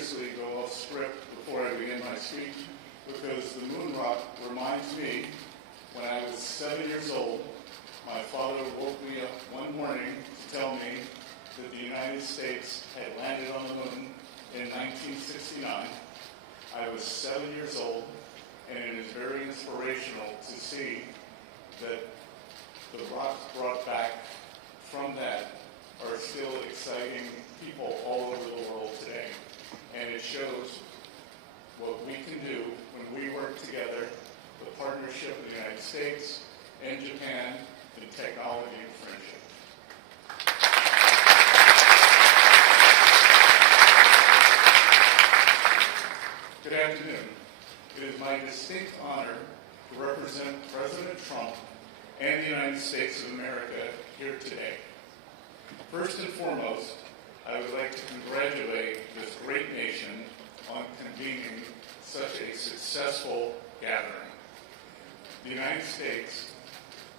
dangerously go off script before I begin my speech because the moon rock reminds me when I was 7 years old, my father woke me up one morning to tell me that the United States had landed on the moon in 1969. I was 7 years old, and it is very inspirational to see that the rocks brought back from that are still exciting people all over the world today. And it shows what we can do when we work together, the partnership of the United States and Japan in technology and friendship. Good afternoon. It is my distinct honor to represent President Trump and the United States of America here today. First and foremost, I would like to congratulate this great nation on convening such a successful gathering. The United States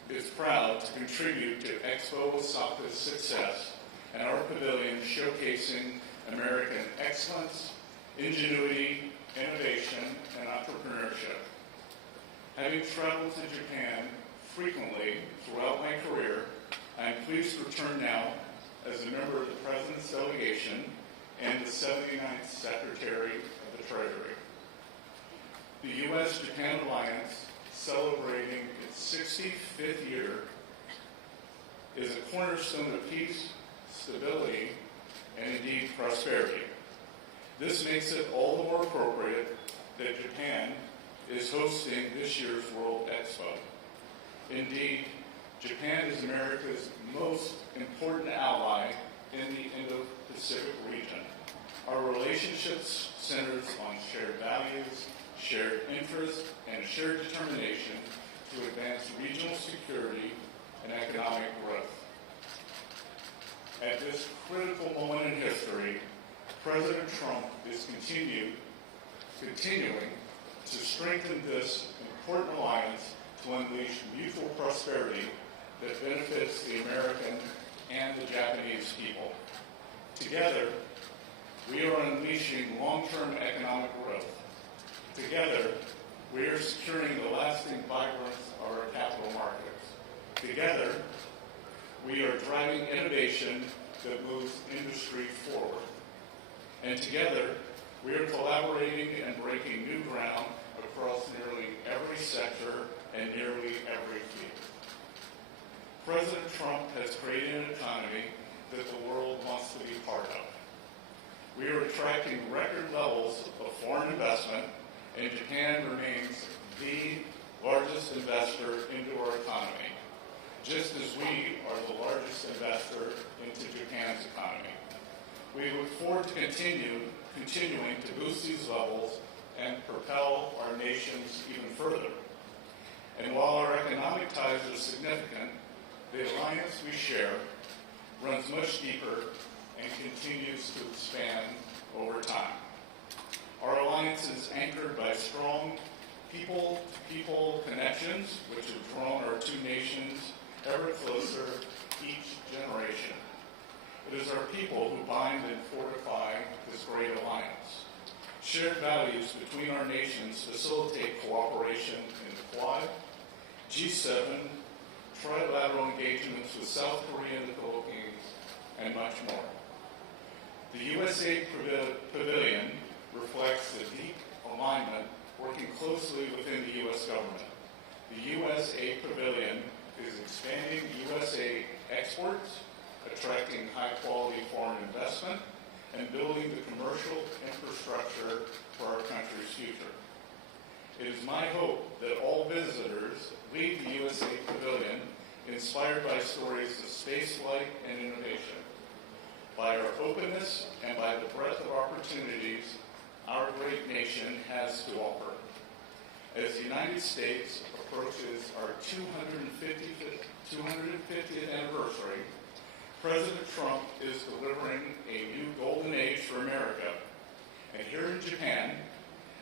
is proud to contribute to Expo Osaka's success and our pavilion showcasing American excellence, ingenuity, innovation, and entrepreneurship. Having traveled to Japan frequently throughout my career, I am pleased to return now as a member of the President's delegation and the 79th Secretary of the Treasury. The U.S.-Japan alliance, celebrating its 65th year, is a cornerstone of peace, stability, and indeed prosperity. This makes it all the more appropriate that Japan is hosting this year's World Expo. Indeed, Japan is America's most important ally in the Indo-Pacific region. Our relationships centers on shared values, shared interests, and shared determination to advance regional security and economic growth. At this critical moment in history, President Trump is continuing to strengthen this important alliance to unleash mutual prosperity that benefits the American and the Japanese people. Together, we are unleashing long-term economic growth. Together, we are securing the lasting vibrance of our capital markets. Together, we are driving innovation that moves industry forward. And together, we are collaborating and breaking new ground across nearly every sector and nearly every field. President Trump has created an economy that the world wants to be part of. We are attracting record levels of foreign investment, and Japan remains the largest investor into our economy, just as we are the largest investor into Japan's economy. We look forward to continuing to boost these levels and propel our nations even further. And while our economic ties are significant, the alliance we share runs much deeper and continues to expand over time. Our alliance is anchored by strong people-to-people connections, which have drawn our two nations ever closer each generation. It is our people who bind and fortify this great alliance. Shared values between our nations facilitate cooperation in the Quad, G7, trilateral engagements with South Korea and the Philippines, and much more. The USA Pavilion reflects the deep alignment working closely within the U.S. government. The USA Pavilion is expanding USA exports, attracting high-quality foreign investment, and building the commercial infrastructure for our country's future. It is my hope that all visitors leave the USA Pavilion inspired by stories of spaceflight and innovation, by our openness and by the breadth of opportunities our great nation has to offer. As the United States approaches our 250th anniversary, President Trump is delivering a new golden age for America. And here in Japan,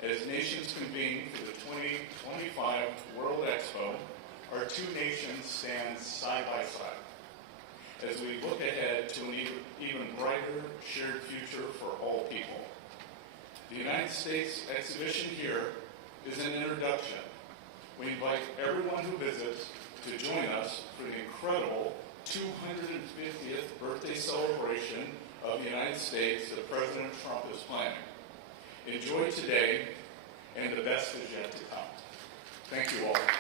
as nations convene for the 2025 World Expo, our two nations stand side by side as we look ahead to an even brighter shared future for all people. The United States exhibition here is an introduction. We invite everyone who visits to join us for the incredible 250th birthday celebration of the United States that President Trump is planning. Enjoy today, and the best is yet to come. Thank you all.